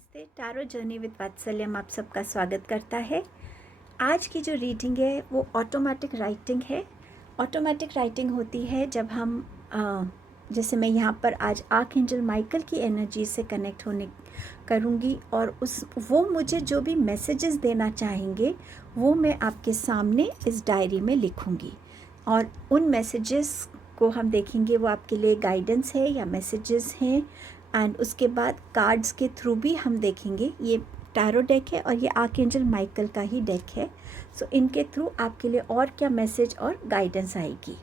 नमस्ते। Tarot journey with वात्सल्यम आप सबका स्वागत करता है। आज की जो रीडिंग है वो ऑटोमेटिक राइटिंग है। ऑटोमेटिक राइटिंग होती है जब हम जैसे मैं यहाँ पर आज आर्कएंजल माइकल की एनर्जी से कनेक्ट होने करूँगी और वो मुझे जो भी मैसेजेस देना चाहेंगे वो मैं आपके सामने इस डायरी में लिखूँगी और उन मैसेजेस को हम देखेंगे वो आपके लिए गाइडेंस है या मैसेजेस हैं। एंड उसके बाद कार्ड्स के थ्रू भी हम देखेंगे। ये टैरो डेक है और ये आर्कएंजल माइकल का ही डेक है। सो इनके थ्रू आपके लिए और क्या मैसेज और गाइडेंस आएगी।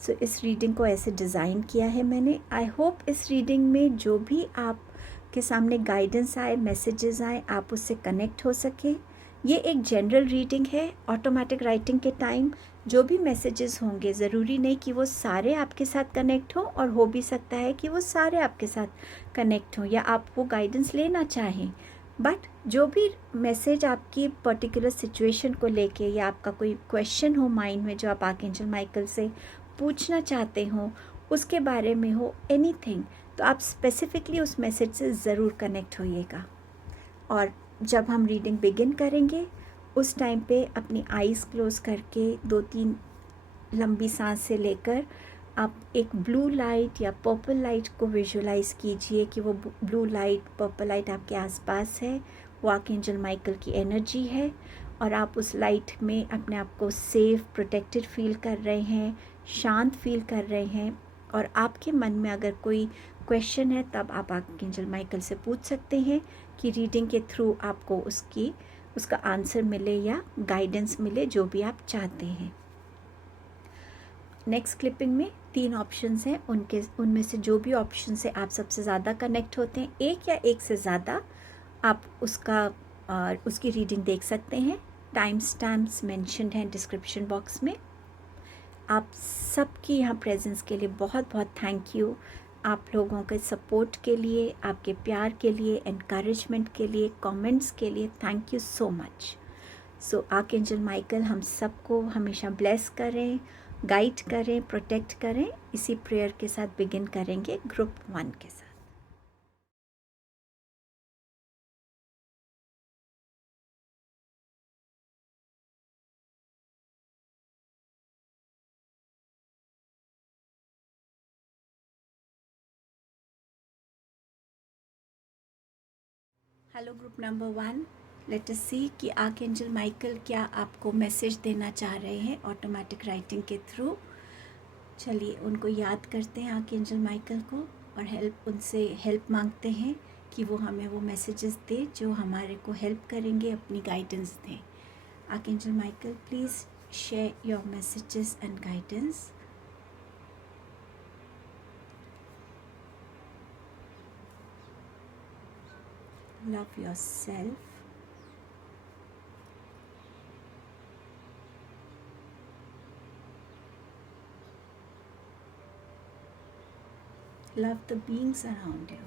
सो इस रीडिंग को ऐसे डिज़ाइन किया है मैंने। आई होप इस रीडिंग में जो भी आपके सामने गाइडेंस आए, मैसेजेस आए, आप उससे कनेक्ट हो सके। ये एक जनरल रीडिंग है। ऑटोमेटिक राइटिंग के टाइम जो भी मैसेजेस होंगे ज़रूरी नहीं कि वो सारे आपके साथ कनेक्ट हो, और हो भी सकता है कि वो सारे आपके साथ कनेक्ट हो या आप वो गाइडेंस लेना चाहें। बट जो भी मैसेज आपकी पर्टिकुलर सिचुएशन को लेके या आपका कोई क्वेश्चन हो माइंड में जो आप आर्कएंजल माइकल से पूछना चाहते हो, उसके बारे में हो, एनीथिंग, तो आप स्पेसिफिकली उस मैसेज से ज़रूर कनेक्ट होइएगा। और जब हम रीडिंग बिगिन करेंगे उस टाइम पे अपनी आईज़ क्लोज़ करके 2-3 लंबी सांस से लेकर आप एक ब्लू लाइट या पर्पल लाइट को विजुलाइज़ कीजिए कि वो ब्लू लाइट, पर्पल लाइट आपके आसपास है। वो आर्कएंजल माइकल की एनर्जी है और आप उस लाइट में अपने आप को सेफ, प्रोटेक्टेड फील कर रहे हैं, शांत फील कर रहे हैं। और आपके मन में अगर कोई क्वेश्चन है तब आप आर्कएंजल माइकल से पूछ सकते हैं कि रीडिंग के थ्रू आपको उसका आंसर मिले या गाइडेंस मिले, जो भी आप चाहते हैं। नेक्स्ट क्लिपिंग में 3 ऑप्शंस हैं, उनमें से जो भी ऑप्शन से आप सबसे ज़्यादा कनेक्ट होते हैं, एक या एक से ज़्यादा, आप उसकी रीडिंग देख सकते हैं। टाइम स्टैम्प्स मेंशन्ड हैं डिस्क्रिप्शन बॉक्स में। आप सबकी यहाँ प्रेजेंस के लिए बहुत बहुत थैंक यू। आप लोगों के सपोर्ट के लिए, आपके प्यार के लिए, एनकरेजमेंट के लिए, कमेंट्स के लिए thank you so much. So archangel Michael हम सबको हमेशा ब्लेस करें, गाइड करें, प्रोटेक्ट करें। इसी प्रेयर के साथ बिगिन करेंगे ग्रुप 1 के साथ। Hello group number 1, let us see कि आर्कएंजल माइकल क्या आपको मैसेज देना चाह रहे हैं ऑटोमेटिक राइटिंग के थ्रू। चलिए उनको याद करते हैं आर्कएंजल माइकल को और उनसे हेल्प मांगते हैं कि वो हमें वो मैसेजेस दे जो हमारे को हेल्प करेंगे, अपनी गाइडेंस दें। Archangel Michael, please share your messages and guidance. Love yourself. Love the beings around you.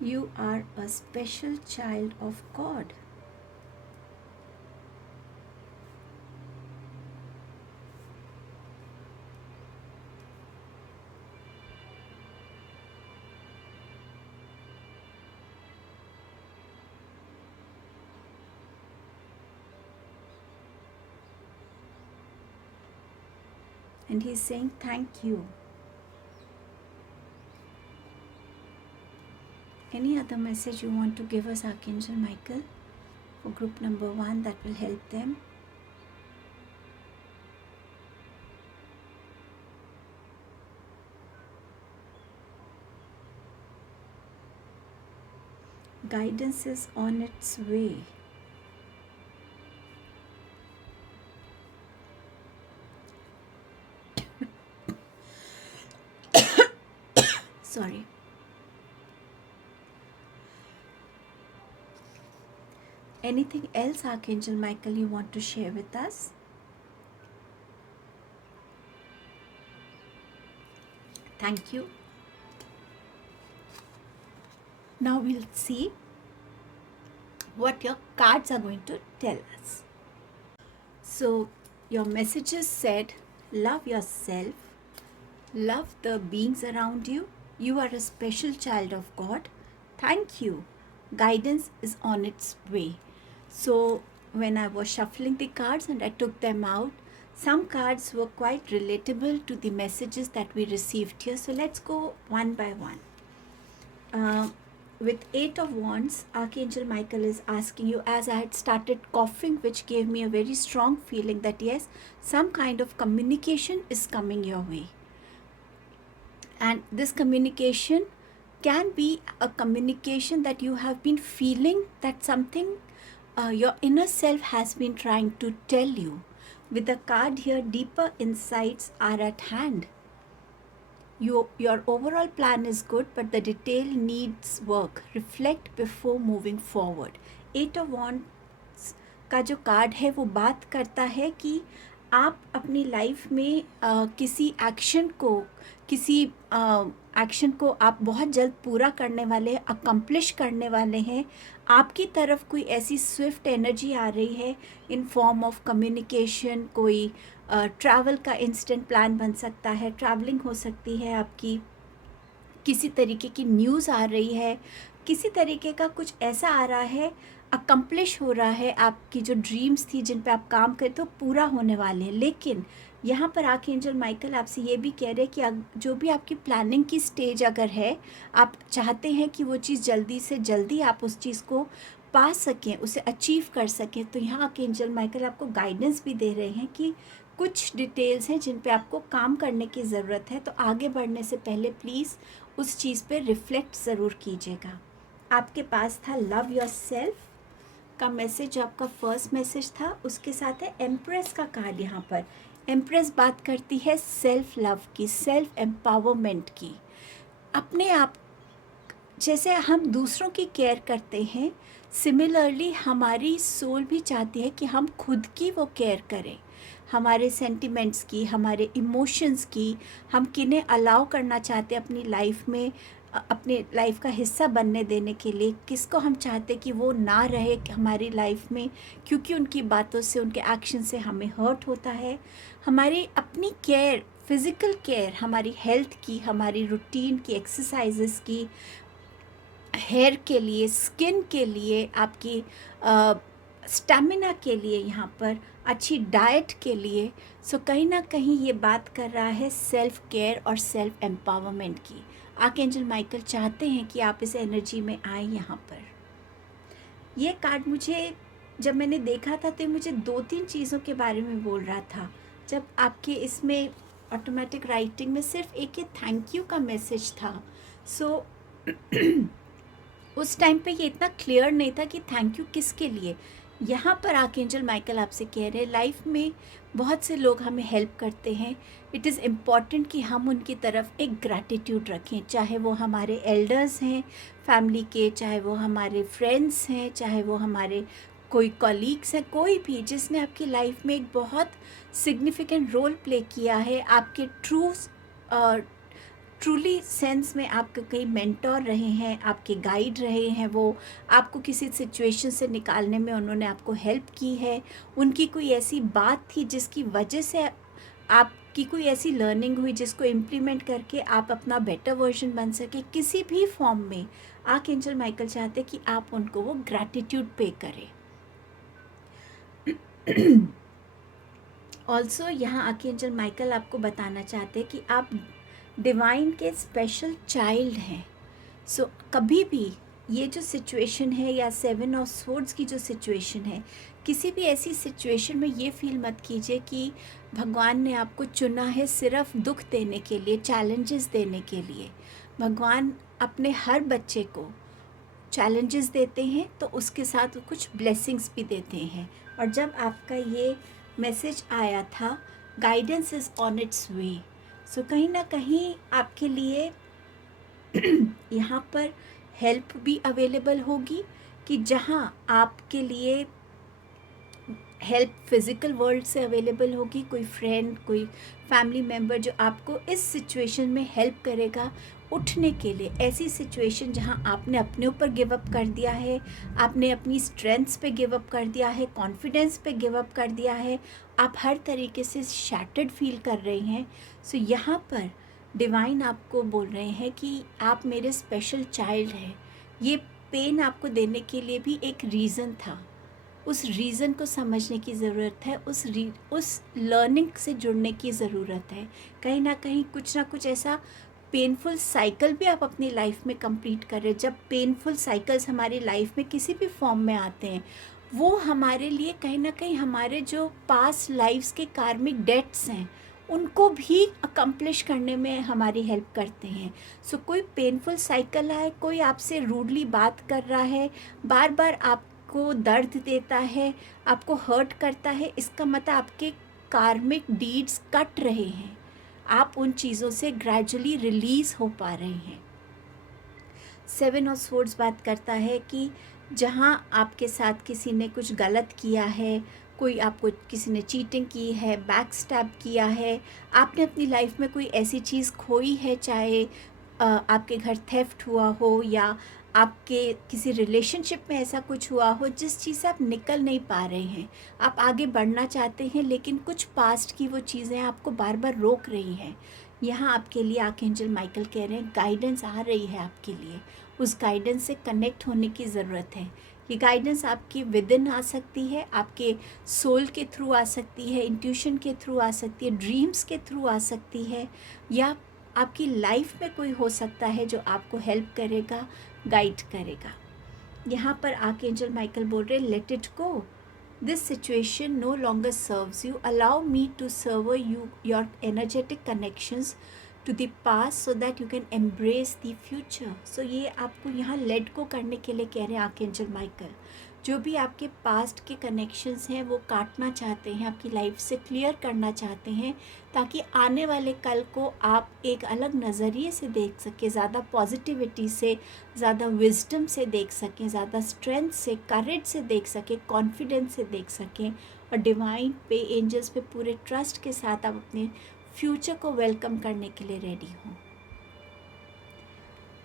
You are a special child of God. And he's saying thank you. Any other message you want to give us, Archangel Michael, for group number 1 that will help them? Guidance is on its way. Sorry. Anything else, Archangel Michael, you want to share with us? Thank you. Now we'll see what your cards are going to tell us. So your messages said, love yourself, love the beings around you. You are a special child of God. Thank you. Guidance is on its way. So when I was shuffling the cards and I took them out, some cards were quite relatable to the messages that we received here. So let's go one by one. With Eight of Wands, Archangel Michael is asking you, as I had started coughing, which gave me a very strong feeling that yes, some kind of communication is coming your way. And this communication can be a communication that you have been feeling, that something your inner self has been trying to tell you. With the card here, deeper insights are at hand. Your overall plan is good, but the detail needs work. Reflect before moving forward. Eight of Wands का जो card है वो बात करता है कि आप अपनी लाइफ में किसी एक्शन को आप बहुत जल्द पूरा करने वाले, अकम्प्लिश करने वाले हैं. आपकी तरफ कोई ऐसी स्विफ्ट एनर्जी आ रही है इन फॉर्म ऑफ कम्युनिकेशन. कोई ट्रैवल का इंस्टेंट प्लान बन सकता है, ट्रैवलिंग हो सकती है आपकी, किसी तरीके की न्यूज़ आ रही है, किसी तरीके का कुछ ऐसा आ रहा है, अकम्प्लिश हो रहा है. आपकी जो ड्रीम्स थी जिन पे आप काम करते तो पूरा होने वाले हैं. लेकिन यहाँ पर आर्कएंजल माइकल आपसे ये भी कह रहे हैं कि जो भी आपकी प्लानिंग की स्टेज अगर है, आप चाहते हैं कि वो चीज़ जल्दी से जल्दी आप उस चीज़ को पा सकें, उसे अचीव कर सकें, तो यहाँ आर्कएंजल माइकल आपको गाइडेंस भी दे रहे हैं कि कुछ डिटेल्स हैं जिन पे आपको काम करने की ज़रूरत है. तो आगे बढ़ने से पहले प्लीज़ उस चीज़ पे रिफ्लेक्ट ज़रूर कीजिएगा. आपके पास था लव योरसेल्फ का मैसेज, जो आपका फर्स्ट मैसेज था. उसके साथ है एम्प्रेस का कार्ड. यहाँ पर एम्प्रेस बात करती है सेल्फ लव की, सेल्फ एम्पावरमेंट की. अपने आप जैसे हम दूसरों की केयर करते हैं, सिमिलरली हमारी सोल भी चाहती है कि हम खुद की वो केयर करें. हमारे सेंटिमेंट्स की, हमारे इमोशंस की, हम किन्हें अलाउ करना चाहते हैं अपनी लाइफ में, अपने लाइफ का हिस्सा बनने देने के लिए, किसको हम चाहते कि वो ना रहे हमारी लाइफ में, क्योंकि उनकी बातों से, उनके एक्शन से हमें हर्ट होता है. हमारी अपनी केयर, फिज़िकल केयर, हमारी हेल्थ की, हमारी रूटीन की, एक्सरसाइजेस की, हेयर के लिए, स्किन के लिए, आपकी स्टैमिना के लिए, यहाँ पर अच्छी डाइट के लिए. सो कहीं ना कहीं ये बात कर रहा है सेल्फ केयर और सेल्फ एम्पावरमेंट की. आर्कएंजल माइकल चाहते हैं कि आप इस एनर्जी में आए. यहाँ पर ये कार्ड मुझे जब मैंने देखा था तो मुझे 2-3 चीज़ों के बारे में बोल रहा था. जब आपके इसमें ऑटोमेटिक राइटिंग में सिर्फ एक ही थैंक यू का मैसेज था. सो उस टाइम पे ये इतना क्लियर नहीं था कि थैंक यू किसके लिए. यहाँ पर आर्कएंजल माइकल आपसे कह रहे हैं लाइफ में बहुत से लोग हमें हेल्प करते हैं. इट इज़ इम्पॉर्टेंट कि हम उनकी तरफ एक ग्रैटिट्यूड रखें, चाहे वो हमारे एल्डर्स हैं फैमिली के, चाहे वो हमारे फ्रेंड्स हैं, चाहे वो हमारे कोई कॉलीग्स हैं, कोई भी जिसने आपकी लाइफ में एक बहुत सिग्निफिकेंट रोल प्ले किया है, आपके ट्रूली सेंस में आपके कई मेंटोर रहे हैं, आपके गाइड रहे हैं. वो आपको किसी सिचुएशन से निकालने में उन्होंने आपको हेल्प की है. उनकी कोई ऐसी बात थी जिसकी वजह से आपकी कोई ऐसी लर्निंग हुई जिसको इम्प्लीमेंट करके आप अपना बेटर वर्जन बन सके. किसी भी फॉर्म में आर्कएंजल माइकल चाहते कि आप उनको वो ग्रैटिट्यूड पे करें. ऑल्सो यहाँ आर्कएंजल माइकल आपको बताना चाहते कि आप डिवाइन के स्पेशल चाइल्ड हैं. सो कभी भी ये जो सिचुएशन है या 7 ऑफ स्वॉर्ड्स की जो सिचुएशन है, किसी भी ऐसी सिचुएशन में ये फील मत कीजिए कि भगवान ने आपको चुना है सिर्फ दुख देने के लिए, चैलेंजेस देने के लिए. भगवान अपने हर बच्चे को चैलेंजेस देते हैं तो उसके साथ कुछ ब्लेसिंग्स भी देते हैं. और जब आपका ये मैसेज आया था गाइडेंस इज़ ऑन इट्स वे, सो कहीं ना कहीं आपके लिए यहाँ पर हेल्प भी अवेलेबल होगी कि जहाँ आपके लिए हेल्प फिज़िकल वर्ल्ड से अवेलेबल होगी, कोई फ्रेंड, कोई फैमिली मेम्बर जो आपको इस सिचुएशन में हेल्प करेगा उठने के लिए। ऐसी सिचुएशन जहां आपने अपने ऊपर गिव अप कर दिया है, आपने अपनी स्ट्रेंथ्स पे गिव अप कर दिया है, कॉन्फिडेंस पे गिव अप कर दिया है, आप हर तरीके से शैटर्ड फील कर रहे हैं। सो यहाँ पर डिवाइन आपको बोल रहे हैं कि आप मेरे स्पेशल चाइल्ड हैं। ये पेन आपको देने के लिए भी एक रीज़न था, उस रीज़न को समझने की ज़रूरत है, उस लर्निंग से जुड़ने की ज़रूरत है। कहीं ना कहीं कुछ ना कुछ ऐसा पेनफुल साइकिल भी आप अपनी लाइफ में कंप्लीट कर रहे हैं। जब पेनफुल साइकिल्स हमारी लाइफ में किसी भी फॉर्म में आते हैं, वो हमारे लिए कहीं ना कहीं हमारे जो पास्ट लाइफ्स के कार्मिक डेट्स हैं उनको भी अकम्प्लिश करने में हमारी हेल्प करते हैं। सो कोई पेनफुल साइकिल आए, कोई आपसे रूडली बात कर रहा है, बार बार आपको दर्द देता है, आपको हर्ट करता है, इसका मतलब आपके कार्मिक डीड्स कट रहे हैं, आप उन चीज़ों से ग्रेजुअली रिलीज़ हो पा रहे हैं। 7 ऑफ स्वॉर्ड्स बात करता है कि जहाँ आपके साथ किसी ने कुछ गलत किया है, कोई आपको किसी ने चीटिंग की है, बैक स्टैब किया है, आपने अपनी लाइफ में कोई ऐसी चीज़ खोई है, चाहे आपके घर थेफ्ट हुआ हो या आपके किसी रिलेशनशिप में ऐसा कुछ हुआ हो जिस चीज़ से आप निकल नहीं पा रहे हैं, आप आगे बढ़ना चाहते हैं लेकिन कुछ पास्ट की वो चीज़ें आपको बार बार रोक रही हैं। यहाँ आपके लिए आर्कएंजल माइकल कह रहे हैं गाइडेंस आ रही है आपके लिए, उस गाइडेंस से कनेक्ट होने की ज़रूरत है। ये गाइडेंस आपकी विद इन आ सकती है, आपके सोल के थ्रू आ सकती है, इंट्यूशन के थ्रू आ सकती है, ड्रीम्स के थ्रू आ सकती है, या आपकी लाइफ में कोई हो सकता है जो आपको हेल्प करेगा, गाइड करेगा। यहाँ पर आर्कएंजल माइकल बोल रहे let it go, this situation no longer serves you, allow me to serve you your energetic connections to the past so that you can embrace the future. So ये आपको यहाँ let go करने के लिए कह रहे हैं आर्कएंजल माइकल। जो भी आपके पास्ट के कनेक्शंस हैं वो काटना चाहते हैं, आपकी लाइफ से क्लियर करना चाहते हैं, ताकि आने वाले कल को आप एक अलग नज़रिए से देख सकें, ज़्यादा पॉजिटिविटी से, ज़्यादा विजडम से देख सकें, ज़्यादा स्ट्रेंथ से, करेज से देख सकें, कॉन्फिडेंस से देख सकें, और डिवाइन पे, एंजल्स पे पूरे ट्रस्ट के साथ आप अपने फ्यूचर को वेलकम करने के लिए रेडी हों।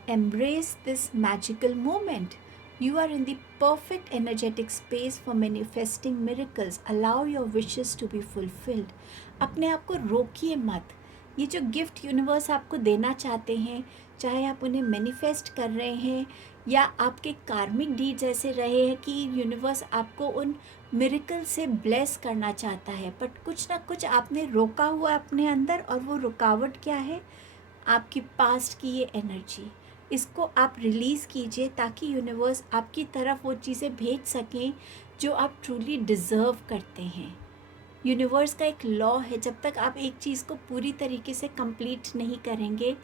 Embrace this magical moment. You are in the perfect energetic space for manifesting miracles. Allow your wishes to be fulfilled. अपने आप को रोकिए मत। ये जो गिफ्ट यूनिवर्स आपको देना चाहते हैं, चाहे आप उन्हें मैनिफेस्ट कर रहे हैं या आपके कार्मिक डीड्स ऐसे रहे हैं कि यूनिवर्स आपको उन मिरेकल से ब्लेस करना चाहता है, बट कुछ ना कुछ आपने रोका हुआ अपने अंदर, और वो रुकावट क्या है? आपकी पास्ट की ये एनर्जी। इसको आप रिलीज़ कीजिए ताकि यूनिवर्स आपकी तरफ वो चीज़ें भेज सकें जो आप ट्रूली डिज़र्व करते हैं। यूनिवर्स का एक लॉ है, जब तक आप एक चीज़ को पूरी तरीके से कंप्लीट नहीं करेंगे,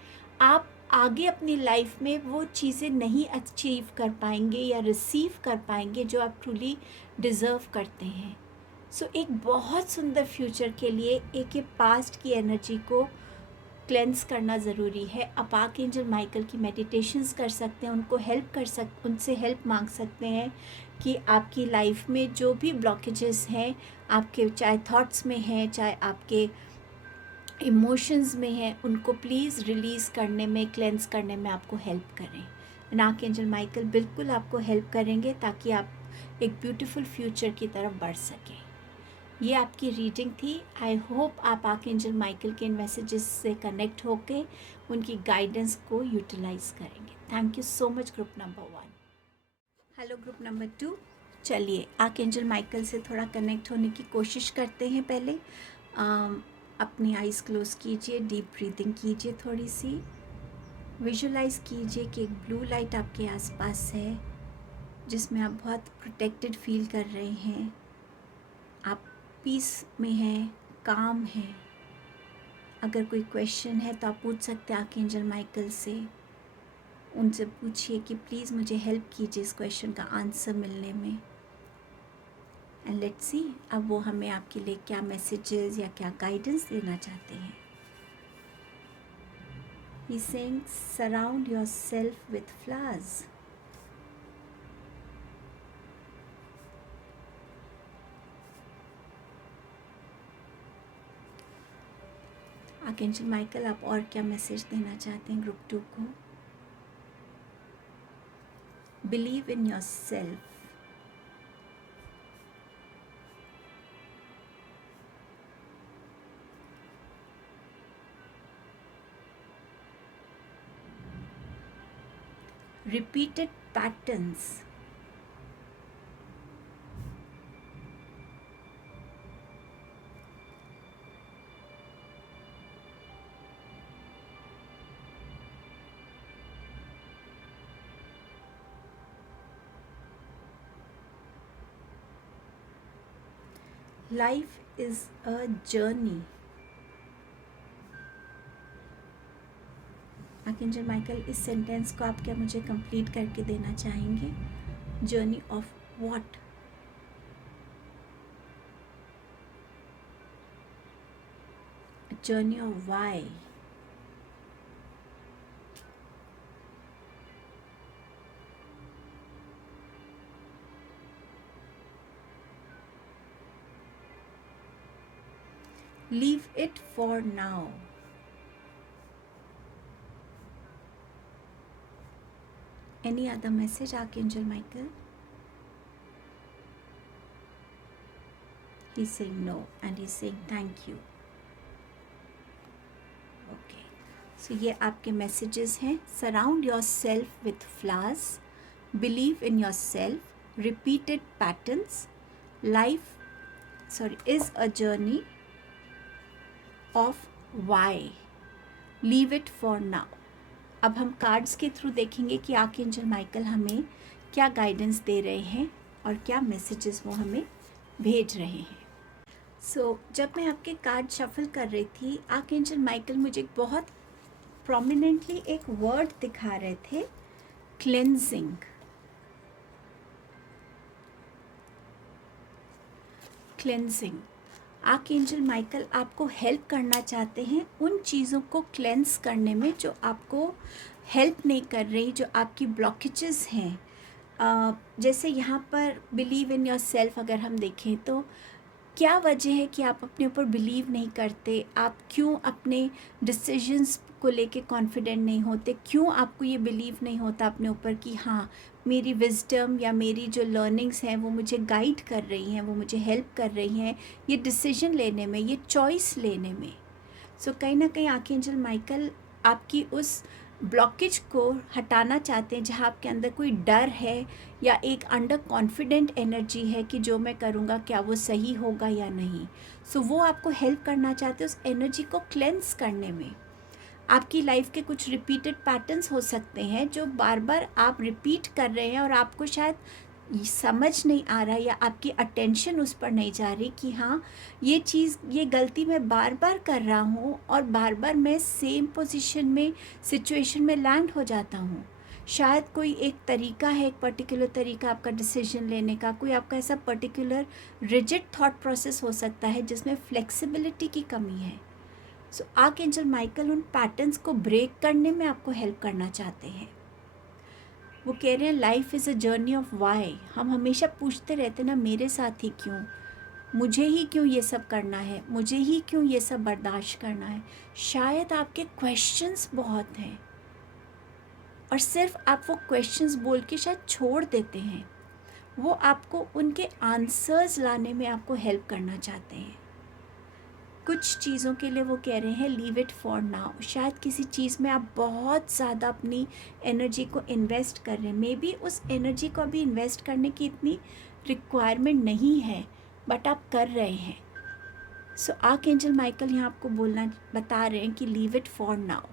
आप आगे अपनी लाइफ में वो चीज़ें नहीं अचीव कर पाएंगे या रिसीव कर पाएंगे जो आप ट्रूली डिज़र्व करते हैं। सो एक बहुत सुंदर फ्यूचर के लिए एक ये पास्ट की एनर्जी को क्लेंस करना ज़रूरी है। आप आर्कएंजल माइकल की मेडिटेशंस कर सकते हैं, उनसे हेल्प मांग सकते हैं कि आपकी लाइफ में जो भी ब्लॉकेजेस हैं, आपके चाहे थॉट्स में हैं, चाहे आपके इमोशंस में हैं, उनको प्लीज़ रिलीज़ करने में, क्लेंस करने में आपको हेल्प करें। एंड आर्कएंजल माइकल बिल्कुल आपको हेल्प करेंगे ताकि आप एक ब्यूटीफुल फ्यूचर की तरफ बढ़ सकें। ये आपकी रीडिंग थी। आई होप आप आर्कएंजल माइकल के इन मैसेजेस से कनेक्ट होकर उनकी गाइडेंस को यूटिलाइज करेंगे। Thank you so much group number 1। Hello group number 2। चलिए आर्कएंजल माइकल से थोड़ा कनेक्ट होने की कोशिश करते हैं। पहले अपनी आइज़ क्लोज कीजिए, डीप ब्रीदिंग कीजिए, थोड़ी सी विजुलाइज कीजिए कि एक ब्लू लाइट आपके आसपास है जिसमें आप बहुत प्रोटेक्टेड फील कर रहे हैं। आप पीस में हैं, काम हैं। अगर कोई क्वेश्चन है तो आप पूछ सकते हैं आर्कएंजल माइकल से। उनसे पूछिए कि प्लीज़ मुझे हेल्प कीजिए इस क्वेश्चन का आंसर मिलने में। एंड लेट्स सी अब वो हमें आपके लिए क्या मैसेजेस या क्या गाइडेंस देना चाहते हैं। He saying surround yourself with flowers. Archangel Michael, आप और क्या मैसेज देना चाहते हैं ग्रुप 2 को? Believe in your self. Repeated patterns. Life is a journey. Archangel Michael, इस सेंटेंस को आप क्या मुझे कंप्लीट करके देना चाहेंगे? Journey of what? Journey of why? Leave it for now. Any other message, Archangel Michael? He's saying no and he's saying thank you. Okay. So ये आपके messages हैं. Surround yourself with flowers. Believe in yourself. Repeated patterns. Life is a journey of why. Leave it for now. अब हम cards के through देखेंगे कि archangel Michael हमें क्या गाइडेंस दे रहे हैं और क्या मैसेजेस वो हमें भेज रहे हैं. जब मैं आपके कार्ड शफल कर रही थी, आर्कएंजल माइकल मुझे बहुत प्रोमिनेंटली एक वर्ड दिखा रहे थे, क्लेंजिंग. क्लेंजिंग. आर्कएंजल माइकल आपको हेल्प करना चाहते हैं उन चीज़ों को क्लेंस करने में जो आपको हेल्प नहीं कर रही, जो आपकी ब्लॉकेजेस हैं. जैसे यहाँ पर बिलीव इन योर सेल्फ अगर हम देखें तो क्या वजह है कि आप अपने ऊपर बिलीव नहीं करते? आप क्यों अपने डिसीजंस को लेके कॉन्फिडेंट नहीं होते? क्यों आपको ये बिलीव नहीं होता अपने ऊपर कि हाँ, मेरी विजडम या मेरी जो लर्निंग्स हैं वो मुझे गाइड कर रही हैं, वो मुझे हेल्प कर रही हैं ये डिसीजन लेने में, ये चॉइस लेने में. कहीं ना कहीं आर्कएंजल माइकल आपकी उस ब्लॉकेज को हटाना चाहते हैं जहाँ आपके अंदर कोई डर है या एक अंडर कॉन्फिडेंट एनर्जी है कि जो मैं करूँगा क्या वो सही होगा या नहीं. वो आपको हेल्प करना चाहते हैं उस एनर्जी को क्लेंस करने में. आपकी लाइफ के कुछ रिपीटेड पैटर्न्स हो सकते हैं जो बार बार आप रिपीट कर रहे हैं और आपको शायद समझ नहीं आ रहा या आपकी अटेंशन उस पर नहीं जा रही कि हाँ, ये चीज़, ये गलती मैं बार बार कर रहा हूँ और बार बार मैं सेम पोजीशन में, सिचुएशन में लैंड हो जाता हूँ. शायद कोई एक तरीका है, एक पर्टिकुलर तरीका आपका डिसीजन लेने का, कोई आपका ऐसा पर्टिकुलर रिजिड थॉट प्रोसेस हो सकता है जिसमें फ्लेक्सिबिलिटी की कमी है. आर्कएंजल माइकल उन पैटर्न्स को ब्रेक करने में आपको हेल्प करना चाहते हैं. वो कह रहे हैं life is a journey of why. हम हमेशा पूछते रहते ना, मेरे साथ ही क्यों, मुझे ही क्यों ये सब करना है, मुझे ही क्यों ये सब बर्दाश्त करना है. शायद आपके क्वेश्चंस बहुत हैं और सिर्फ आप वो क्वेश्चंस बोल के शायद छोड़ देते हैं. वो आपको उनके आंसर्स लाने में आपको हेल्प करना चाहते हैं. कुछ चीज़ों के लिए वो कह रहे हैं लीव इट फॉर नाउ. शायद किसी चीज़ में आप बहुत ज़्यादा अपनी एनर्जी को इन्वेस्ट कर रहे हैं. मे बी उस एनर्जी को अभी इन्वेस्ट करने की इतनी रिक्वायरमेंट नहीं है, बट आप कर रहे हैं. आर्कएंजल माइकल यहाँ आपको बता रहे हैं कि लीव इट फॉर नाउ.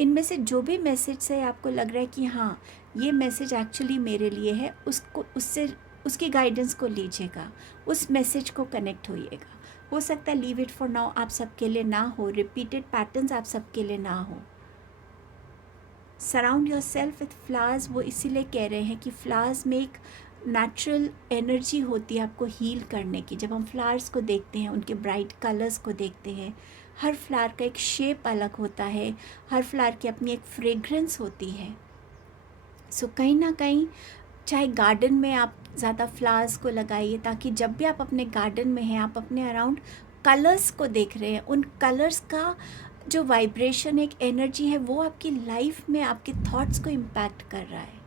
इनमें से जो भी मैसेज से आपको लग रहा है कि हाँ, ये मैसेज एक्चुअली मेरे लिए है, उसकी गाइडेंस को लीजिएगा, उस मैसेज को कनेक्ट होइएगा. हो सकता है लीव इट फॉर नाउ आप सबके लिए ना हो, रिपीटेड पैटर्न्स आप सबके लिए ना हो. Surround your self with flowers, वो इसीलिए कह रहे हैं कि फ्लावर्स में एक नेचुरल एनर्जी होती है आपको हील करने की. जब हम फ्लावर्स को देखते हैं, उनके ब्राइट कलर्स को देखते हैं, हर फ्लावर का एक शेप अलग होता है, हर फ्लावर की अपनी एक फ्रेग्रेंस होती है. कहीं ना कहीं चाहे गार्डन में आप ज़्यादा फ्लावर्स को लगाइए ताकि जब भी आप अपने गार्डन में हैं, आप अपने अराउंड कलर्स को देख रहे हैं, उन कलर्स का जो वाइब्रेशन, एक एनर्जी है, वो आपकी लाइफ में आपके थॉट्स को इम्पैक्ट कर रहा है।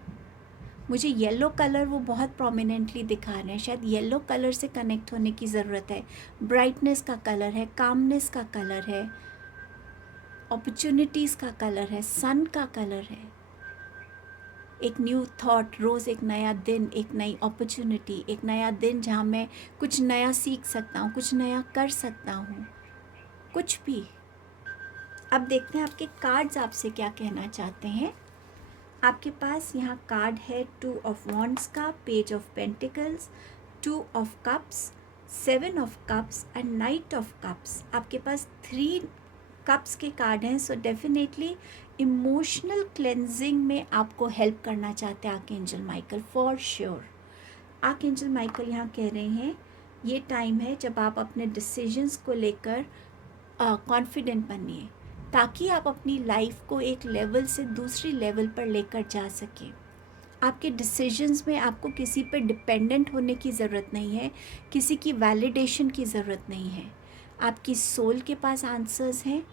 मुझे येलो कलर वो बहुत प्रोमिनेंटली दिखा रहे हैं, शायद येलो कलर से कनेक्ट होने की ज़रूरत है। ब्राइटनेस का कलर है, कामनेस का कलर है, अपॉर्चुनिटीज़ का कलर है, सन का कलर है। एक न्यू थॉट, रोज़ एक नया दिन, एक नई अपॉर्चुनिटी, एक नया दिन जहाँ मैं कुछ नया सीख सकता हूँ, कुछ नया कर सकता हूँ, कुछ भी। अब देखते हैं आपके कार्ड्स आपसे क्या कहना चाहते हैं। आपके पास यहाँ कार्ड है 2 ऑफ वॉन्ड्स का, page of pentacles, 2 of cups, 7 of cups and night of cups. आपके पास 3 कप्स के कार्ड हैं। सो डेफिनेटली इमोशनल क्लेंजिंग में आपको हेल्प करना चाहते हैं archangel Michael, for sure. Archangel Michael यहाँ कह रहे हैं ये टाइम है जब आप अपने डिसीजंस को लेकर कॉन्फिडेंट बनिए, ताकि आप अपनी लाइफ को एक लेवल से दूसरी लेवल पर लेकर जा सकें। आपके डिसीजंस में आपको किसी पर डिपेंडेंट होने की ज़रूरत नहीं है, किसी की वैलिडेशन की ज़रूरत नहीं है। आपकी सोल के पास आंसर्स हैं,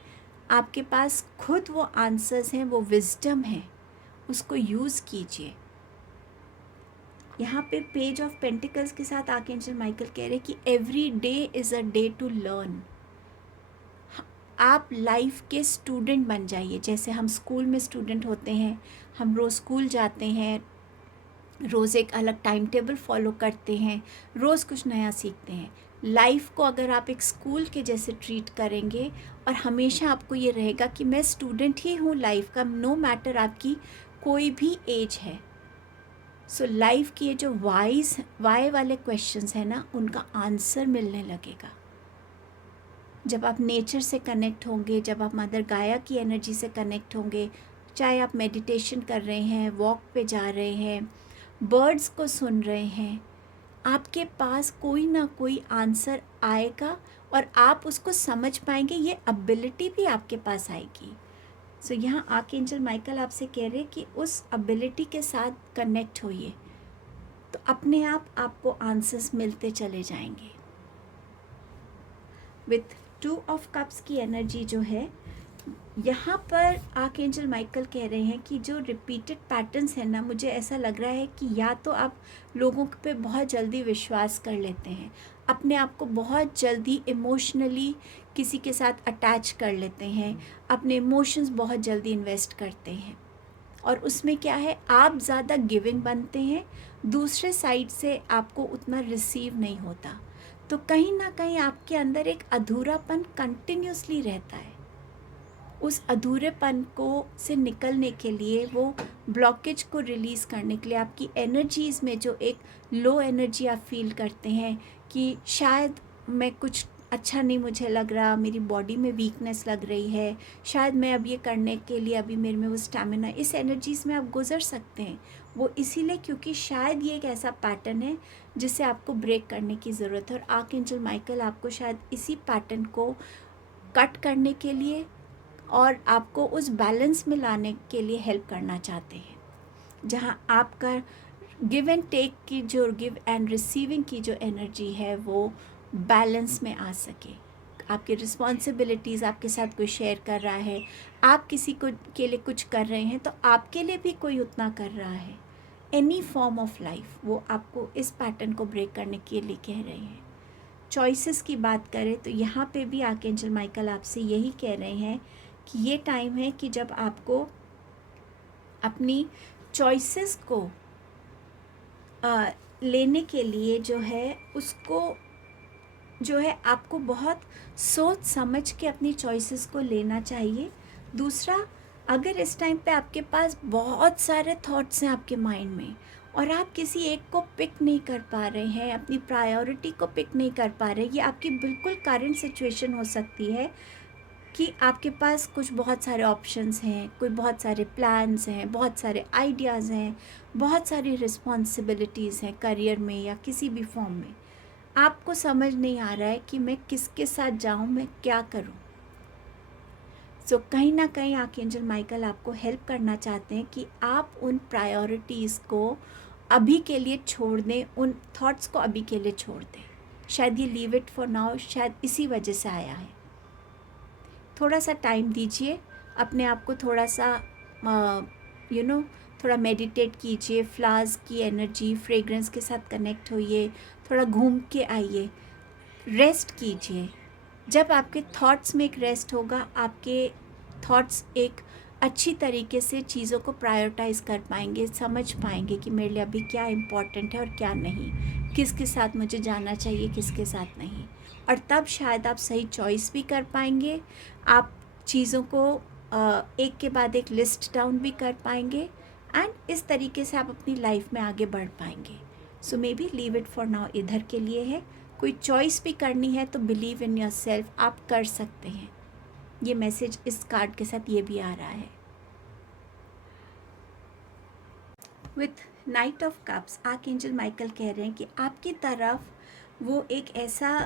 आपके पास खुद वो आंसर्स हैं, वो विजडम है, उसको यूज़ कीजिए। यहाँ पे पेज ऑफ पेंटिकल्स के साथ आर्कएंजल माइकल कह रहे हैं कि every day is a day to learn. आप लाइफ के स्टूडेंट बन जाइए। जैसे हम स्कूल में स्टूडेंट होते हैं, हम रोज़ स्कूल जाते हैं, रोज़ एक अलग टाइम टेबल फॉलो करते हैं, रोज़ कुछ नया सीखते हैं। लाइफ को अगर आप एक स्कूल के जैसे ट्रीट करेंगे और हमेशा आपको ये रहेगा कि मैं स्टूडेंट ही हूँ लाइफ का, नो मैटर आपकी कोई भी एज है। सो लाइफ की ये जो वाई वाले क्वेश्चंस हैं ना, उनका आंसर मिलने लगेगा जब आप नेचर से कनेक्ट होंगे, जब आप मदर गाया की एनर्जी से कनेक्ट होंगे। चाहे आप मेडिटेशन कर रहे हैं, वॉक पे जा रहे हैं, बर्ड्स को सुन रहे हैं, आपके पास कोई ना कोई आंसर आएगा और आप उसको समझ पाएंगे। ये एबिलिटी भी आपके पास आएगी। सो यहाँ आर्कएंजल माइकल आपसे कह रहे हैं कि उस एबिलिटी के साथ कनेक्ट होइए, तो अपने आप आपको आंसर्स मिलते चले जाएंगे। विथ 2 ऑफ कप्स की एनर्जी जो है, यहाँ पर आर्कएंजल माइकल कह रहे हैं कि जो रिपीटेड पैटर्न्स हैं ना, मुझे ऐसा लग रहा है कि या तो आप लोगों पे बहुत जल्दी विश्वास कर लेते हैं, अपने आप को बहुत जल्दी इमोशनली किसी के साथ अटैच कर लेते हैं, अपने इमोशंस बहुत जल्दी इन्वेस्ट करते हैं, और उसमें क्या है, आप ज़्यादा गिविंग बनते हैं, दूसरे साइड से आपको उतना रिसीव नहीं होता। तो कहीं ना कहीं आपके अंदर एक अधूरापन कंटिन्यूसली रहता है। उस अधूरेपन को से निकलने के लिए, वो ब्लॉकेज को रिलीज़ करने के लिए, आपकी एनर्जीज़ में जो एक लो एनर्जी आप फील करते हैं कि शायद मैं कुछ अच्छा नहीं मुझे लग रहा, मेरी बॉडी में वीकनेस लग रही है, शायद मैं अब ये करने के लिए अभी मेरे में वो स्टैमिना, इस एनर्जीज़ में आप गुजर सकते हैं। वो इसीलिए क्योंकि शायद ये एक ऐसा पैटर्न है जिसे आपको ब्रेक करने की ज़रूरत है, और आर्कएंजल माइकल आपको शायद इसी पैटर्न को कट करने के लिए और आपको उस बैलेंस में लाने के लिए हेल्प करना चाहते हैं, जहां आपका गिव एंड टेक की, जो गिव एंड रिसीविंग की जो एनर्जी है, वो बैलेंस में आ सके। आपकी रिस्पॉन्सिबिलिटीज़ आपके साथ कोई शेयर कर रहा है, आप किसी को के लिए कुछ कर रहे हैं, तो आपके लिए भी कोई उतना कर रहा है। एनी फॉर्म ऑफ लाइफ, वो आपको इस पैटर्न को ब्रेक करने के लिए कह रहे हैं। चॉइसेस की बात करें तो यहाँ पे भी आर्कएंजल माइकल आपसे यही कह रहे हैं कि ये टाइम है कि जब आपको अपनी चॉइसेस को लेने के लिए जो है, उसको जो है आपको बहुत सोच समझ के अपनी चॉइसेस को लेना चाहिए। दूसरा, अगर इस टाइम पे आपके पास बहुत सारे थॉट्स हैं आपके माइंड में और आप किसी एक को पिक नहीं कर पा रहे हैं, अपनी प्रायोरिटी को पिक नहीं कर पा रहे, ये आपकी बिल्कुल करंट सिचुएशन हो सकती है कि आपके पास कुछ बहुत सारे ऑप्शंस हैं, कोई बहुत सारे प्लान्स हैं, बहुत सारे आइडियाज़ हैं, बहुत सारी रिस्पॉन्सिबिलिटीज़ हैं करियर में या किसी भी फॉर्म में। आपको समझ नहीं आ रहा है कि मैं किसके साथ जाऊं, मैं क्या करूं। सो कहीं ना कहीं आर्कएंजल माइकल आपको हेल्प करना चाहते हैं कि आप उन प्रायोरिटीज़ को अभी के लिए छोड़ दें, उन थॉट्स को अभी के लिए छोड़ दें। शायद ये लीव इट फॉर नाउ शायद इसी वजह से आया है थोड़ा सा टाइम दीजिए, अपने आप को थोड़ा सा थोड़ा मेडिटेट कीजिए, फ्लावर्स की एनर्जी, फ्रेग्रेंस के साथ कनेक्ट होइए, थोड़ा घूम के आइए, रेस्ट कीजिए। जब आपके थॉट्स में एक रेस्ट होगा, आपके थॉट्स एक अच्छी तरीके से चीज़ों को प्रायोरिटाइज कर पाएंगे, समझ पाएंगे कि मेरे लिए अभी क्या इम्पोर्टेंट है और क्या नहीं, किसके साथ मुझे जाना चाहिए, किसके साथ नहीं। और तब शायद आप सही चॉइस भी कर पाएंगे, आप चीज़ों को एक के बाद एक लिस्ट डाउन भी कर पाएंगे, एंड इस तरीके से आप अपनी लाइफ में आगे बढ़ पाएंगे। So maybe leave it for now, इधर के लिए है। कोई चॉइस भी करनी है तो बिलीव इन योर सेल्फ, आप कर सकते हैं। ये मैसेज इस कार्ड के साथ ये भी आ रहा है। With night of cups, archangel Michael कह रहे हैं कि आपकी तरफ वो एक ऐसा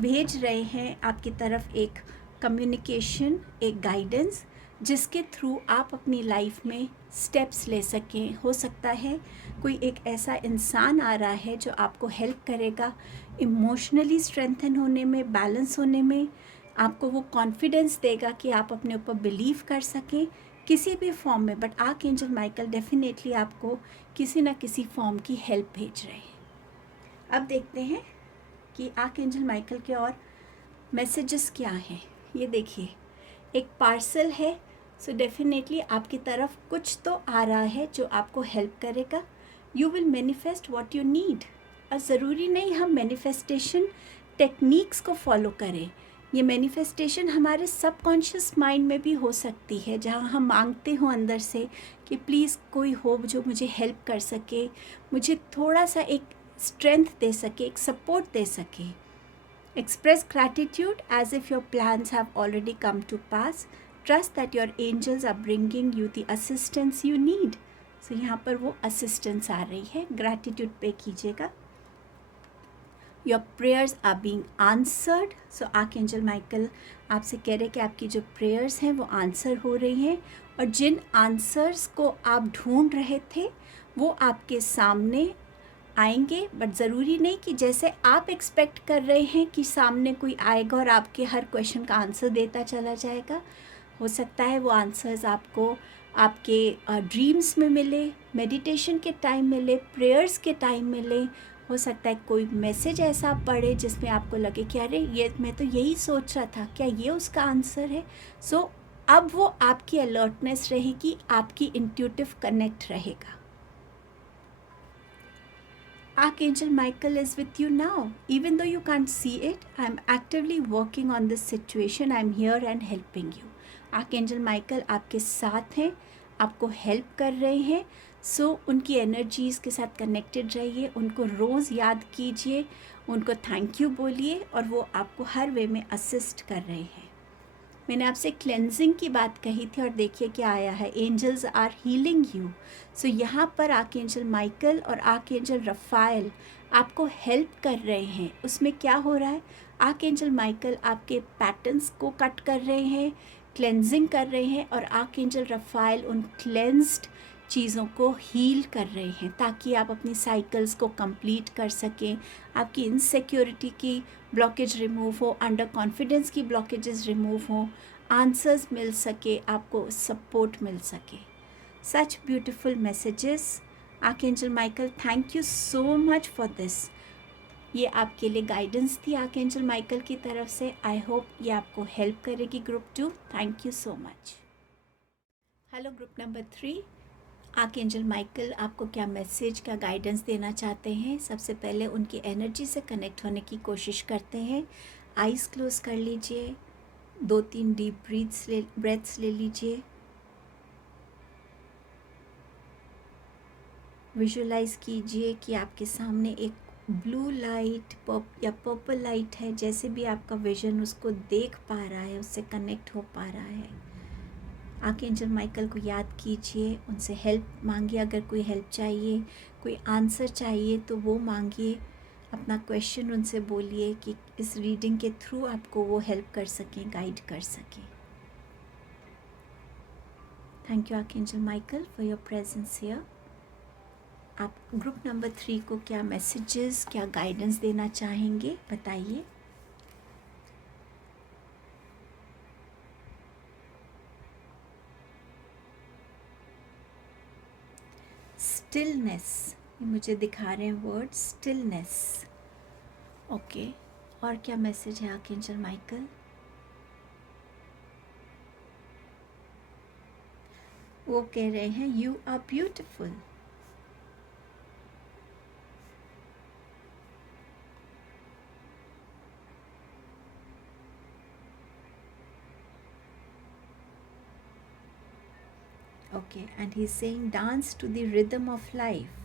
भेज रहे हैं, आपकी तरफ एक कम्युनिकेशन, एक गाइडेंस, जिसके थ्रू आप अपनी लाइफ में स्टेप्स ले सकें। हो सकता है कोई एक ऐसा इंसान आ रहा है जो आपको हेल्प करेगा इमोशनली स्ट्रेंथन होने में, बैलेंस होने में, आपको वो कॉन्फिडेंस देगा कि आप अपने ऊपर बिलीव कर सकें किसी भी फॉर्म में। बट आर्कएंजल माइकल डेफिनेटली आपको किसी न किसी फॉर्म की हेल्प भेज रहे हैं। अब देखते हैं कि आर्कएंजल माइकल के और मैसेजेस क्या हैं। ये देखिए, एक पार्सल है, सो डेफिनेटली आपकी तरफ कुछ तो आ रहा है जो आपको हेल्प करेगा। You will manifest what you need. और ज़रूरी नहीं हम मैनिफेस्टेशन टेक्निक्स को फॉलो करें, ये मैनिफेस्टेशन हमारे सबकॉन्शियस माइंड में भी हो सकती है, जहाँ हम मांगते हो अंदर से कि प्लीज़ कोई हो जो मुझे हेल्प कर सके, मुझे थोड़ा सा एक स्ट्रेंथ दे सके, एक सपोर्ट दे सके। Express gratitude as if your plans have already come to pass. Trust that your angels are bringing you the assistance you need. So यहाँ पर वो assistance आ रही है, gratitude पे कीजिएगा। Your prayers are being answered. So Archangel Michael आपसे कह रहे हैं कि आपकी जो prayers हैं वो आंसर हो रही हैं, और जिन आंसर्स को आप ढूंढ रहे थे वो आपके सामने आएंगे। बट ज़रूरी नहीं कि जैसे आप एक्सपेक्ट कर रहे हैं कि सामने कोई आएगा और आपके हर क्वेश्चन का आंसर देता चला जाएगा। हो सकता है वो आंसर्स आपको आपके ड्रीम्स में मिले, मेडिटेशन के टाइम मिले, प्रेयर्स के टाइम मिले। हो सकता है कोई मैसेज ऐसा पढ़े जिसमें आपको लगे कि अरे ये मैं तो यही सोच रहा था, क्या ये उसका आंसर है। सो अब वो आपकी अलर्टनेस रहेगी, आपकी इंट्यूटिव कनेक्ट रहेगा। Archangel Michael is with you now. Even though you can't see it, I am actively working on this situation. I am here and helping you. Archangel Michael आपके साथ हैं, आपको हेल्प कर रहे हैं। सो उनकी एनर्जीज़ के साथ कनेक्टेड रहिए, उनको रोज़ याद कीजिए, उनको थैंक यू बोलिए, और वो आपको हर वे में असिस्ट कर रहे हैं। मैंने आपसे क्लेंजिंग की बात कही थी और देखिए क्या आया है, एंजल्स आर हीलिंग यू। सो यहाँ पर आर्कएंजल माइकल और आर्कएंजल रफाएल आपको हेल्प कर रहे हैं। उसमें क्या हो रहा है, आर्कएंजल माइकल आपके पैटर्न्स को कट कर रहे हैं, क्लेंजिंग कर रहे हैं, और आर्कएंजल रफाएल उन क्लेंस्ड चीज़ों को हील कर रहे हैं ताकि आप अपनी साइकिल्स को कंप्लीट कर सकें, आपकी इनसिक्योरिटी की ब्लॉकेज रिमूव हो, अंडर कॉन्फिडेंस की ब्लॉकेजेस रिमूव हो, आंसर्स मिल सके, आपको सपोर्ट मिल सके। Such beautiful messages. Archangel Michael, thank you so much for this. ये आपके लिए गाइडेंस थी आर्कएंजल माइकल की तरफ से। आई होप ये आपको हेल्प करेगी group 2। Thank you so much. Hello group number 3, archangel Michael आपको क्या मैसेज, क्या गाइडेंस देना चाहते हैं। सबसे पहले उनकी एनर्जी से कनेक्ट होने की कोशिश करते हैं। आइज़ क्लोज कर लीजिए, 2-3 डीप ब्रेथ्स ले लीजिए। विजुलाइज कीजिए कि आपके सामने एक ब्लू लाइट या पर्पल लाइट है, जैसे भी आपका विजन उसको देख पा रहा है, उससे कनेक्ट हो पा रहा है। आर्कएंजल माइकल को याद कीजिए, उनसे हेल्प मांगिए, अगर कोई हेल्प चाहिए, कोई आंसर चाहिए तो वो मांगिए, अपना क्वेश्चन उनसे बोलिए कि इस रीडिंग के थ्रू आपको वो हेल्प कर सकें, गाइड कर सकें। Thank you archangel Michael for your presence here. आप ग्रुप नंबर 3 को क्या मैसेजेस, क्या गाइडेंस देना चाहेंगे, बताइए। स्टिलनेस, मुझे दिखा रहे हैं वर्ड स्टिलनेस। ओके, और क्या मैसेज है आर्कएंजल माइकल? वो कह रहे हैं you are beautiful. Okay, and he's saying dance to the rhythm of life.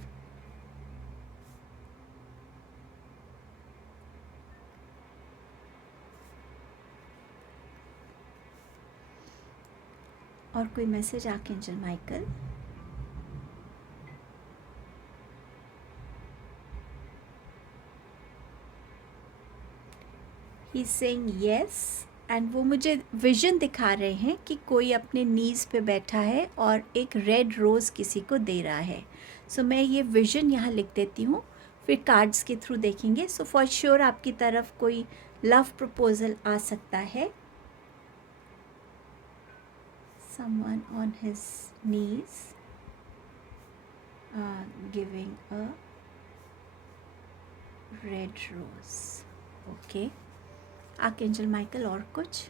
और कोई message archangel Michael? He's saying yes, and वो मुझे विजन दिखा रहे हैं कि कोई अपने नीज़ पे बैठा है और एक रेड रोज़ किसी को दे रहा है। सो मैं ये विजन यहाँ लिख देती हूँ, फिर कार्ड्स के थ्रू देखेंगे। सो फॉर श्योर आपकी तरफ कोई लव प्रपोजल आ सकता है। Someone on his knees giving a red rose. Okay Archangel Michael, और कुछ?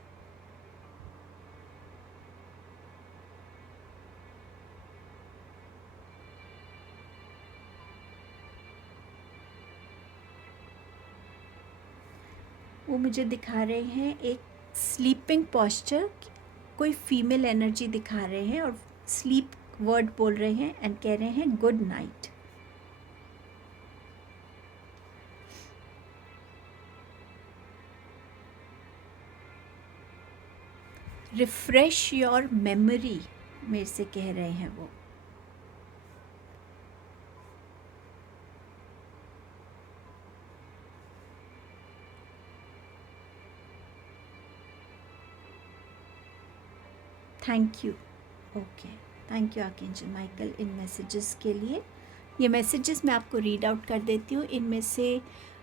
वो मुझे दिखा रहे हैं एक स्लीपिंग पॉस्चर, कोई फीमेल एनर्जी दिखा रहे हैं और स्लीप वर्ड बोल रहे हैं एंड कह रहे हैं good night. Refresh your memory मेरे से कह रहे हैं वो। Thank you. Okay, thank you archangel Michael in messages के लिए। ये मैसेजेस मैं आपको रीड आउट कर देती हूँ। इनमें से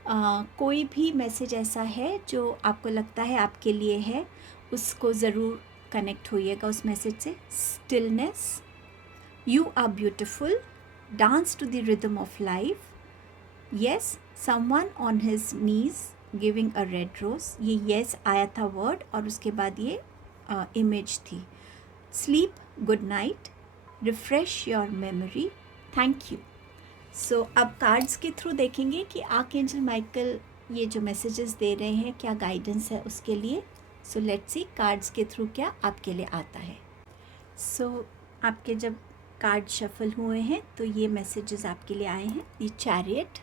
कोई भी मैसेज ऐसा है जो आपको लगता है आपके लिए है, उसको ज़रूर कनेक्ट होइएगा उस मैसेज से। Stillness, you are beautiful, dance to the rhythm of life, yes, someone on his knees giving a red rose. ये यस आया था वर्ड और उसके बाद ये इमेज थी। Sleep, good night, refresh your memory, thank you. So अब cards के थ्रू देखेंगे कि आर्कएंजल माइकल ये जो मैसेजेस दे रहे हैं क्या गाइडेंस है उसके लिए। सो लेट्स सी कार्ड्स के थ्रू क्या आपके लिए आता है। सो आपके जब कार्ड शफल हुए हैं तो ये मैसेजेस आपके लिए आए हैं। ये chariot,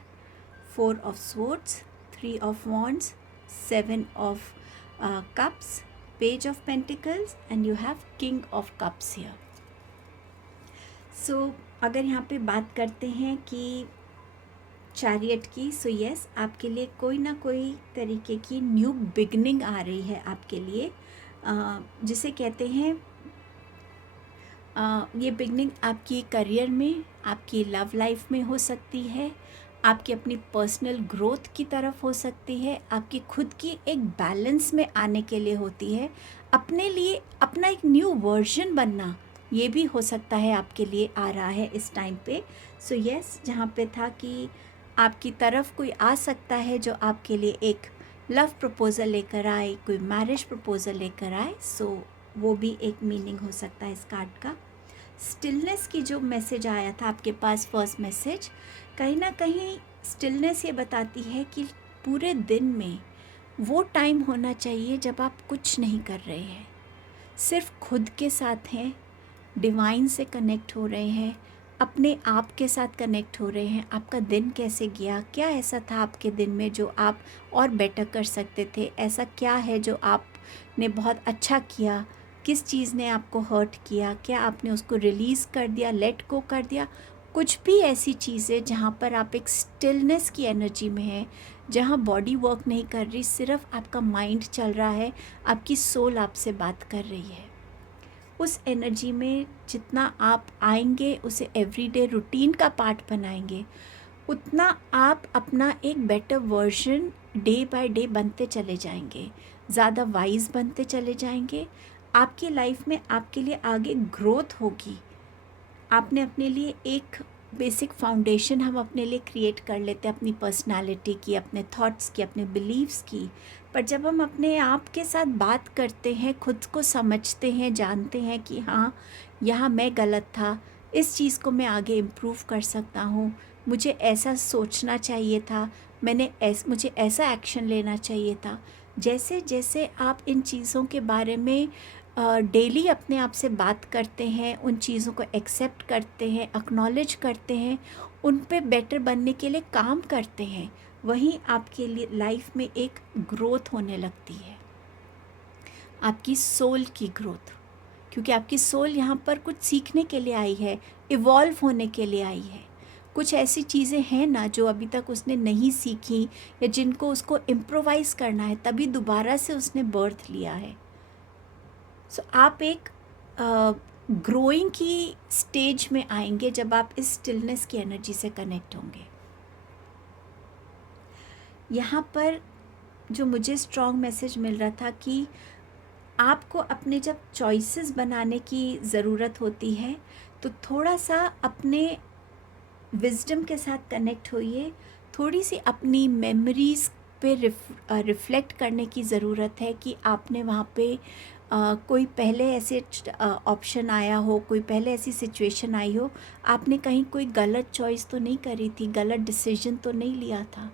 4 of swords, 3 of wands, 7 of cups, page of pentacles and you have king of cups here. So अगर यहाँ पे बात करते हैं कि चैरियट की, सो यस, आपके लिए कोई ना कोई तरीके की न्यू बिगनिंग आ रही है आपके लिए, जिसे कहते हैं ये बिगनिंग आपकी करियर में, आपकी लव लाइफ में हो सकती है, आपकी अपनी पर्सनल ग्रोथ की तरफ हो सकती है, आपकी खुद की एक बैलेंस में आने के लिए होती है, अपने लिए अपना एक न्यू वर्जन बनना, ये भी हो सकता है आपके लिए आ रहा है इस टाइम पे। सो यस, जहाँ पे था कि आपकी तरफ कोई आ सकता है जो आपके लिए एक लव प्रपोज़ल लेकर आए, कोई मैरिज प्रपोज़ल लेकर आए। सो वो भी एक मीनिंग हो सकता है इस कार्ड का। स्टिलनेस की जो मैसेज आया था आपके पास, फर्स्ट मैसेज, कहीं ना कहीं स्टिलनेस ये बताती है कि पूरे दिन में वो टाइम होना चाहिए जब आप कुछ नहीं कर रहे हैं, सिर्फ खुद के साथ हैं, डिवाइन से कनेक्ट हो रहे हैं, अपने आप के साथ कनेक्ट हो रहे हैं। आपका दिन कैसे गया, क्या ऐसा था आपके दिन में जो आप और बेटर कर सकते थे, ऐसा क्या है जो आपने बहुत अच्छा किया, किस चीज़ ने आपको हर्ट किया, क्या आपने उसको रिलीज़ कर दिया, लेट गो कर दिया। कुछ भी ऐसी चीज़ें जहाँ पर आप एक स्टिलनेस की एनर्जी में हैं, जहाँ बॉडी वर्क नहीं कर रही, सिर्फ आपका माइंड चल रहा है, आपकी सोल आपसे बात कर रही है। उस एनर्जी में जितना आप आएंगे, उसे एवरीडे रूटीन का पार्ट बनाएंगे, उतना आप अपना एक better version day by day बनते चले जाएंगे, ज़्यादा वाइज बनते चले जाएंगे। आपकी लाइफ में आपके लिए आगे ग्रोथ होगी। आपने अपने लिए एक बेसिक फाउंडेशन हम अपने लिए क्रिएट कर लेते हैं, अपनी पर्सनालिटी की, अपने थॉट्स की, अपने बिलीव्स की। पर जब हम अपने आप के साथ बात करते हैं, खुद को समझते हैं, जानते हैं कि हाँ, यहाँ मैं गलत था, इस चीज़ को मैं आगे इम्प्रूव कर सकता हूँ, मुझे ऐसा सोचना चाहिए था, मुझे ऐसा एक्शन लेना चाहिए था। जैसे जैसे आप इन चीज़ों के बारे में डेली अपने आप से बात करते हैं, उन चीज़ों को एक्सेप्ट करते हैं, एक्नॉलेज करते हैं, उन पे बेटर बनने के लिए काम करते हैं, वहीं आपके लिए लाइफ में एक ग्रोथ होने लगती है, आपकी सोल की ग्रोथ। क्योंकि आपकी सोल यहाँ पर कुछ सीखने के लिए आई है, इवॉल्व होने के लिए आई है। कुछ ऐसी चीज़ें हैं ना जो अभी तक उसने नहीं सीखी, या जिनको उसको इम्प्रोवाइज़ करना है, तभी दोबारा से उसने बर्थ लिया है। सो आप एक ग्रोइंग की स्टेज में आएंगे जब आप इस स्टिलनेस की एनर्जी से कनेक्ट होंगे। यहाँ पर जो मुझे स्ट्रॉन्ग मैसेज मिल रहा था कि आपको अपने जब चॉइसेस बनाने की ज़रूरत होती है, तो थोड़ा सा अपने विजडम के साथ कनेक्ट होइए, थोड़ी सी अपनी मेमोरीज़ पे रिफ्लेक्ट करने की ज़रूरत है कि आपने वहाँ पे कोई पहले ऐसे ऑप्शन आया हो, कोई पहले ऐसी सिचुएशन आई हो, आपने कहीं कोई गलत चॉइस तो नहीं करी थी, गलत डिसीजन तो नहीं लिया था।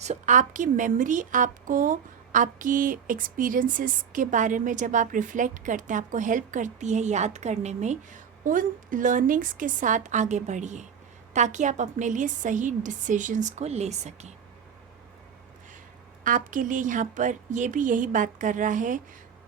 सो आपकी मेमोरी आपको आपकी एक्सपीरियंसेस के बारे में जब आप रिफ़्लेक्ट करते हैं, आपको हेल्प करती है याद करने में। उन लर्निंग्स के साथ आगे बढ़िए ताकि आप अपने लिए सही डिसीजंस को ले सकें। आपके लिए यहाँ पर ये भी यही बात कर रहा है,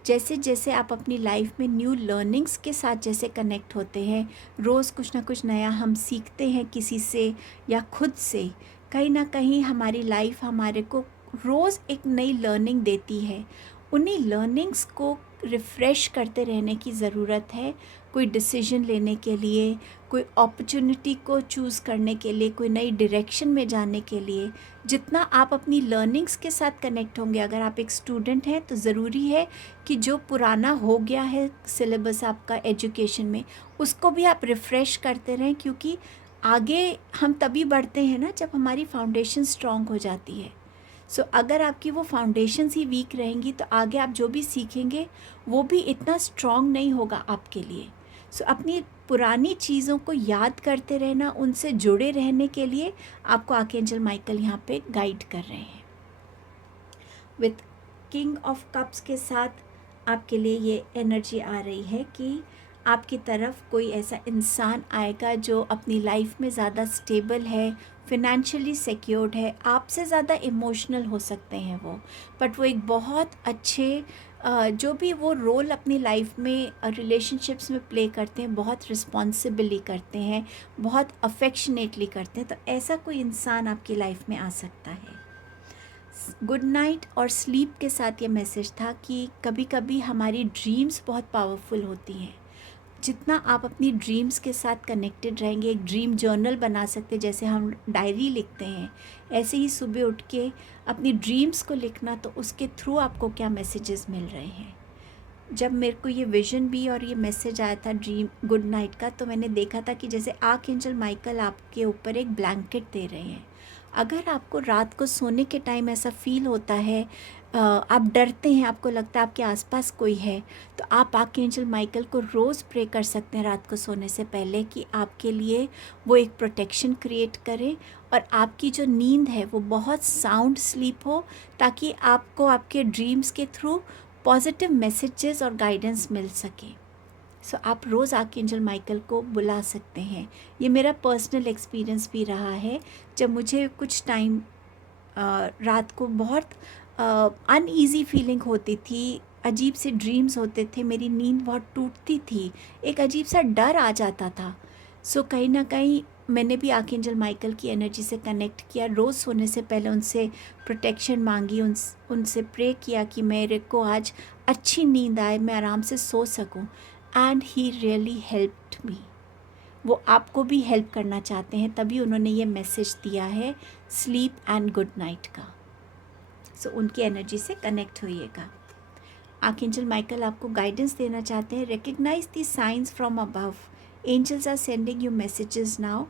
जैसे जैसे आप अपनी लाइफ में न्यू लर्निंग्स के साथ जैसे कनेक्ट होते हैं, रोज़ कुछ ना कुछ नया हम सीखते हैं किसी से या खुद से, कहीं ना कहीं हमारी लाइफ हमारे को रोज़ एक नई लर्निंग देती है। उन्हीं लर्निंग्स को रिफ़्रेश करते रहने की ज़रूरत है, कोई डिसीजन लेने के लिए, कोई अपॉर्चुनिटी को चूज़ करने के लिए, कोई नई डायरेक्शन में जाने के लिए। जितना आप अपनी लर्निंग्स के साथ कनेक्ट होंगे, अगर आप एक स्टूडेंट हैं तो ज़रूरी है कि जो पुराना हो गया है सिलेबस आपका एजुकेशन में, उसको भी आप रिफ़्रेश करते रहें, क्योंकि आगे हम तभी बढ़ते हैं ना जब हमारी फाउंडेशन स्ट्रॉन्ग हो जाती है। सो अगर आपकी वो फाउंडेशंस ही वीक रहेंगी तो आगे आप जो भी सीखेंगे वो भी इतना स्ट्रॉन्ग नहीं होगा आपके लिए। सो अपनी पुरानी चीज़ों को याद करते रहना, उनसे जुड़े रहने के लिए आपको आर्कएंजल माइकल यहाँ पे गाइड कर रहे हैं। विथ किंग ऑफ कप्स के साथ आपके लिए ये एनर्जी आ रही है कि आपकी तरफ कोई ऐसा इंसान आएगा जो अपनी लाइफ में ज़्यादा स्टेबल है, फिनेंशियली सिक्योर्ड है, आपसे ज़्यादा इमोशनल हो सकते हैं वो, बट वो एक बहुत अच्छे जो भी वो रोल अपनी लाइफ में रिलेशनशिप्स में प्ले करते हैं, बहुत रिस्पॉन्सिबली करते हैं, बहुत अफेक्शनेटली करते हैं। तो ऐसा कोई इंसान आपकी लाइफ में आ सकता है। गुड नाइट और स्लीप के साथ ये मैसेज था कि कभी कभी हमारी ड्रीम्स बहुत पावरफुल होती हैं। जितना आप अपनी ड्रीम्स के साथ कनेक्टेड रहेंगे, एक ड्रीम जर्नल बना सकते हैं, जैसे हम डायरी लिखते हैं, ऐसे ही सुबह उठ के अपनी ड्रीम्स को लिखना, तो उसके थ्रू आपको क्या मैसेजेस मिल रहे हैं। जब मेरे को ये विज़न भी और ये मैसेज आया था ड्रीम गुड नाइट का, तो मैंने देखा था कि जैसे आर्कएंजल माइकल आपके ऊपर एक ब्लैंकेट दे रहे हैं। अगर आपको रात को सोने के टाइम ऐसा फील होता है, आप डरते हैं, आपको लगता है आपके आसपास कोई है, तो आप आर्कएंजल माइकल को रोज़ प्रे कर सकते हैं रात को सोने से पहले कि आपके लिए वो एक प्रोटेक्शन क्रिएट करें और आपकी जो नींद है वो बहुत साउंड स्लीप हो, ताकि आपको आपके ड्रीम्स के थ्रू पॉजिटिव मैसेजेस और गाइडेंस मिल सके। सो आप रोज़ आर्कएंजल माइकल को बुला सकते हैं। ये मेरा पर्सनल एक्सपीरियंस भी रहा है, जब मुझे कुछ टाइम रात को बहुत अनईज़ी फीलिंग होती थी, अजीब से ड्रीम्स होते थे, मेरी नींद बहुत टूटती थी, एक अजीब सा डर आ जाता था। सो कहीं ना कहीं मैंने भी आर्कएंजल माइकल की एनर्जी से कनेक्ट किया, रोज़ सोने से पहले उनसे प्रोटेक्शन मांगी, उनसे प्रे किया कि मेरे को आज अच्छी नींद आए, मैं आराम से सो सकूं, and he really helped me. वो आपको भी हेल्प करना चाहते हैं, तभी उन्होंने ये मैसेज दिया है स्लीप एंड गुड नाइट का। सो उनकी एनर्जी से कनेक्ट होइएगा। आर्कएंजल माइकल आपको गाइडेंस देना चाहते हैं, recognise the signs from above, angels are sending you messages now,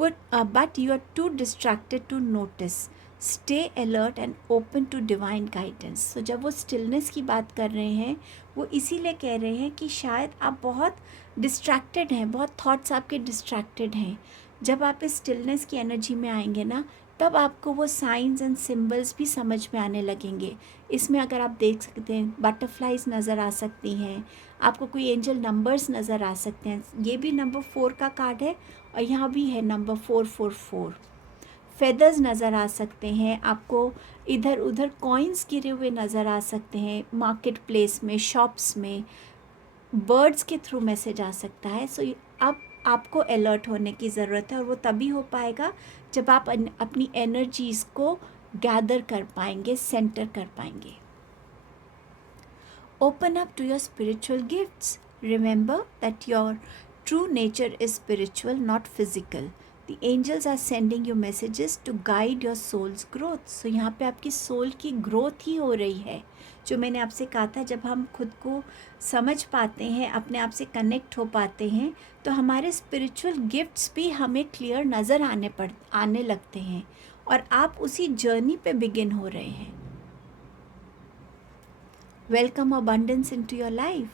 but you are too distracted to notice. Stay alert and open to divine guidance. So जब वो stillness की बात कर रहे हैं, वो इसीलिए कह रहे हैं कि शायद आप बहुत distracted हैं, बहुत thoughts आपके distracted हैं. जब आप इस stillness की energy में आएंगे ना, तब आपको वो साइंस एंड सिम्बल्स भी समझ में आने लगेंगे. इसमें अगर आप देख सकते हैं, बटरफ्लाइज नज़र आ सकती हैं, आपको कोई एंजल नंबर्स नज़र आ सकते हैं. ये भी नंबर 4 का कार्ड है और यहाँ भी है नंबर 444. फेदर्स नज़र आ सकते हैं, आपको इधर उधर कॉइन्स गिरे हुए नज़र आ सकते हैं, मार्केट प्लेस में, शॉप्स में, बर्ड्स के थ्रू मैसेज आ सकता है. सो अब आपको अलर्ट होने की ज़रूरत है और वो तभी हो पाएगा जब आप अपनी एनर्जीज़ को गैदर कर पाएंगे, सेंटर कर पाएंगे. Open up to your spiritual gifts. Remember that your true nature is spiritual, not physical. The angels are sending you messages to guide your soul's growth. So यहाँ पे आपकी सोल की growth ही हो रही है. जो मैंने आपसे कहा था, जब हम खुद को समझ पाते हैं, अपने आप से कनेक्ट हो पाते हैं, तो हमारे स्पिरिचुअल गिफ्ट्स भी हमें क्लियर नज़र आने लगते हैं और आप उसी जर्नी पे बिगिन हो रहे हैं. Welcome abundance into your life.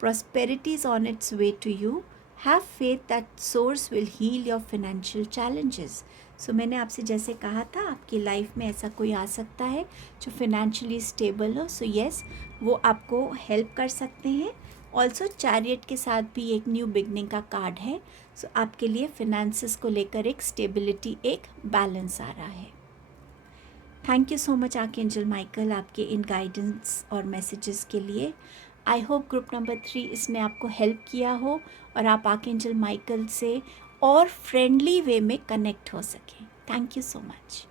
Prosperity is on its way to you. Have faith that source will heal your financial challenges. So मैंने आपसे जैसे कहा था, आपकी लाइफ में ऐसा कोई आ सकता है जो फिनेंशियली स्टेबल हो. सो येस, वो आपको हेल्प कर सकते हैं. ऑल्सो चैरियट के साथ भी एक न्यू बिगनिंग का कार्ड है. सो आपके लिए फिनेंसेस को लेकर एक स्टेबिलिटी, एक बैलेंस आ रहा है. Thank you so much archangel Michael, आपके इन गाइडेंस और मैसेजेस के लिए. आई होप ग्रुप नंबर 3 इसने आपको हेल्प किया हो और आप आर्कएंजल माइकल से और फ्रेंडली वे में कनेक्ट हो सकें. Thank you so much.